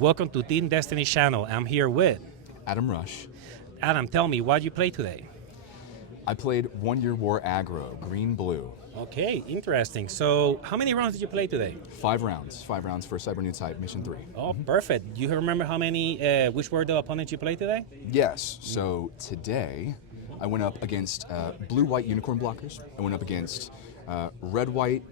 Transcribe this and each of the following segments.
Welcome to Team Destiny channel. I'm here with Adam Rush. Adam. Tell me, what you play today? I played One Year War aggro, green-blue. Okay, interesting. So, how many rounds did you play today? 5 rounds. 5 rounds for Cyber New Type Mission 3. Oh, perfect. Do you remember how many, which were the opponents you played today? Yes, so today I went up against blue-white unicorn blockers. I went up against red-white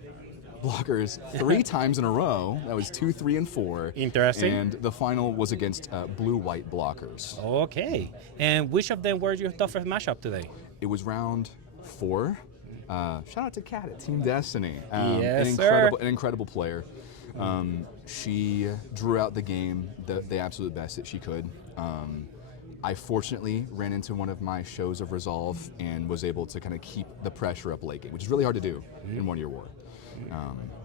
blockers 3 times in a row. That was 2, 3, and 4. Interesting. And the final was against blue-white blockers. Okay. And which of them were your toughest matchup today? It was round 4. Shout out to Kat at Team Destiny. Yes, an incredible player. She drew out the game the absolute best that she could. I fortunately ran into one of my shows of resolve and was able to kind of keep the pressure up late game, which is really hard to do in One Year War.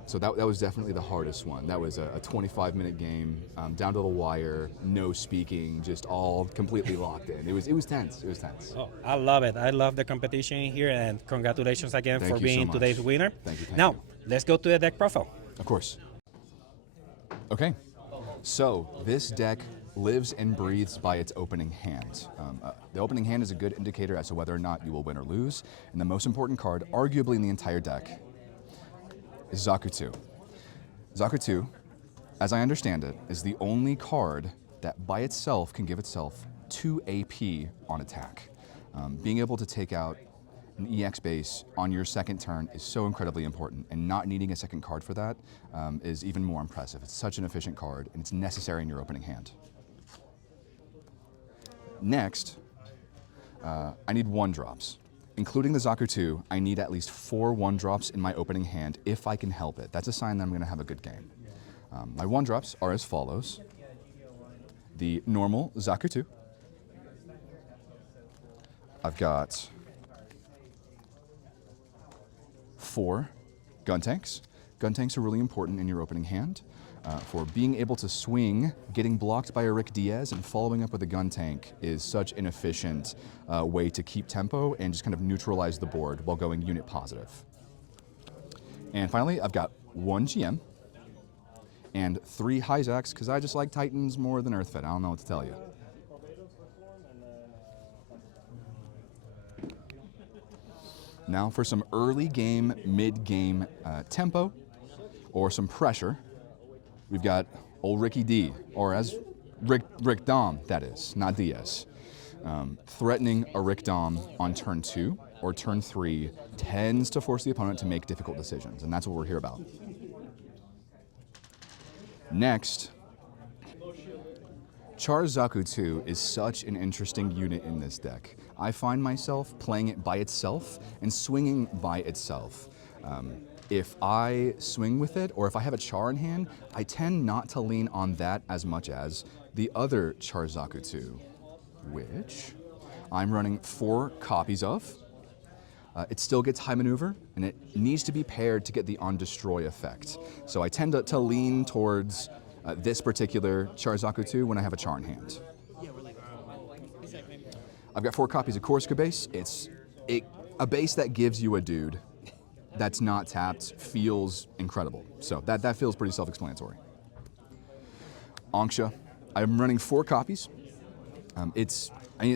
So that was definitely the hardest one. That was a 25-minute game, down to the wire, no speaking, just all completely locked in. It was tense. It was tense. Oh, I love it. I love the competition here, and congratulations again Thank for you being so today's much. winner. Thank you. Now, let's go to the deck profile. Of course. Okay. So this deck lives and breathes by its opening hand. The opening hand is a good indicator as to whether or not you will win or lose. And the most important card, arguably in the entire deck, is Zaku 2. Zaku 2, as I understand it, is the only card that by itself can give itself 2 AP on attack. Being able to take out an EX base on your second turn is so incredibly important, and not needing a second card for that is even more impressive. It's such an efficient card, and it's necessary in your opening hand. Next, I need 1-drops. Including the Zaku 2, I need at least 4 1-drops in my opening hand if I can help it. That's a sign that I'm going to have a good game. My 1-drops are as follows. The normal Zaku 2. I've got 4 gun tanks. Gun tanks are really important in your opening hand. For being able to swing, getting blocked by a Rick Diaz and following up with a gun tank is such an efficient way to keep tempo and just kind of neutralize the board while going unit positive. And finally, I've got 1 GM and 3 Hyzacs because I just like Titans more than Earthfed. I don't know what to tell you. Now for some early game, mid game tempo or some pressure. We've got old Ricky D, or as Rick Dom, that is, not Diaz. Threatening a Rick Dom on turn 2 or turn 3 tends to force the opponent to make difficult decisions, and that's what we're here about. Next, Char Zaku 2 is such an interesting unit in this deck. I find myself playing it by itself and swinging by itself. If I swing with it, or if I have a Char in hand, I tend not to lean on that as much as the other Char Zaku 2, which I'm running 4 copies of. It still gets high maneuver, and it needs to be paired to get the on destroy effect. So I tend to lean towards this particular Char Zaku 2 when I have a Char in hand. I've got 4 copies of Korska base. It's a base that gives you a dude that's not tapped feels incredible. So that feels pretty self-explanatory. Anksha, I'm running 4 copies. It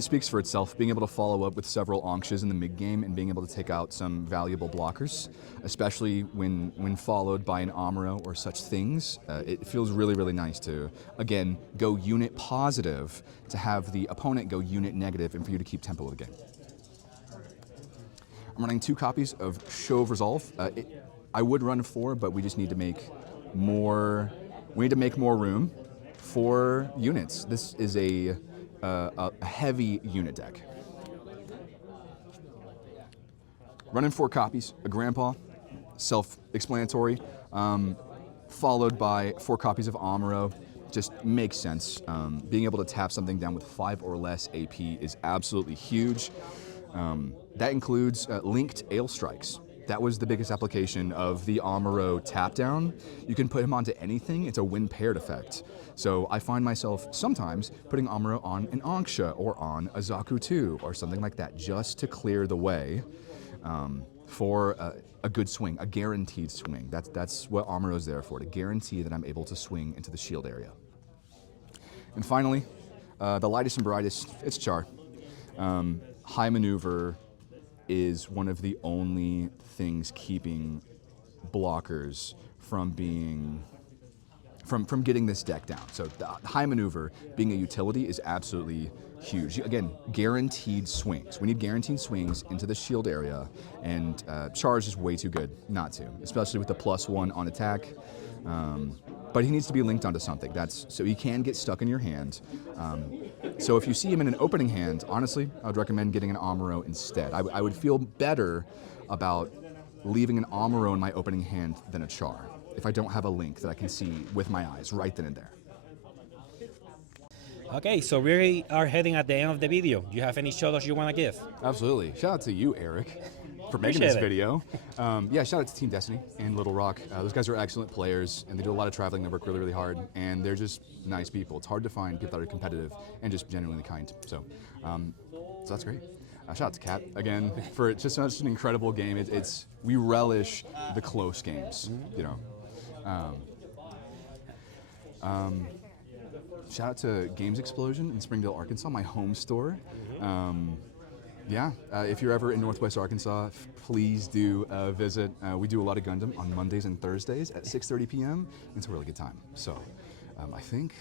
speaks for itself, being able to follow up with several Ankshas in the mid-game and being able to take out some valuable blockers, especially when followed by an Amuro or such things. It feels really, really nice to, again, go unit positive to have the opponent go unit negative and for you to keep tempo of the game. I'm running 2 copies of Show of Resolve. I would run 4, but we just need to make more. We need to make more room for units. This is a heavy unit deck. Running 4 copies, a Grandpa, self-explanatory, followed by 4 copies of Amuro. Just makes sense. Being able to tap something down with 5 or less AP is absolutely huge. That includes linked Ale Strikes. That was the biggest application of the Amuro tap down. You can put him onto anything, it's a win paired effect. So I find myself sometimes putting Amuro on an Anksha or on a Zaku 2 or something like that just to clear the way for a good swing, a guaranteed swing. That's what Amuro's there for, to guarantee that I'm able to swing into the shield area. And finally, the lightest and brightest, it's Char. High maneuver is one of the only things keeping blockers from being from getting this deck down. So the high maneuver being a utility is absolutely huge. Again, guaranteed swings. We need guaranteed swings into the shield area, and Char is just way too good not to, especially with the +1 on attack. But he needs to be linked onto something. So he can get stuck in your hand. So if you see him in an opening hand, honestly, I would recommend getting an Amuro instead. I would feel better about leaving an Amuro in my opening hand than a Char if I don't have a link that I can see with my eyes right then and there. Okay, so we are heading at the end of the video. Do you have any shoutouts you want to give? Absolutely. Shout out to you, Eric, for making Appreciate this it. video. Yeah, shout out to Team Destiny and Little Rock. Those guys are excellent players, and they do a lot of traveling. They work really, really hard, and they're just nice people. It's hard to find people that are competitive and just genuinely kind. So that's great. Shout out to Kat again for just such an incredible game. We relish the close games, you know. Shout out to Games Explosion in Springdale, Arkansas, my home store. If you're ever in Northwest Arkansas, please do visit. We do a lot of Gundam on Mondays and Thursdays at 6:30 p.m. It's a really good time. So I think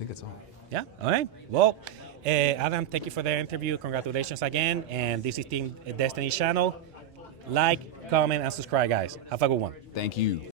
that's all. Yeah, all right. Well, Adam, thank you for the interview. Congratulations again. And this is Team Destiny channel. Like, comment, and subscribe, guys. Have a good one. Thank you.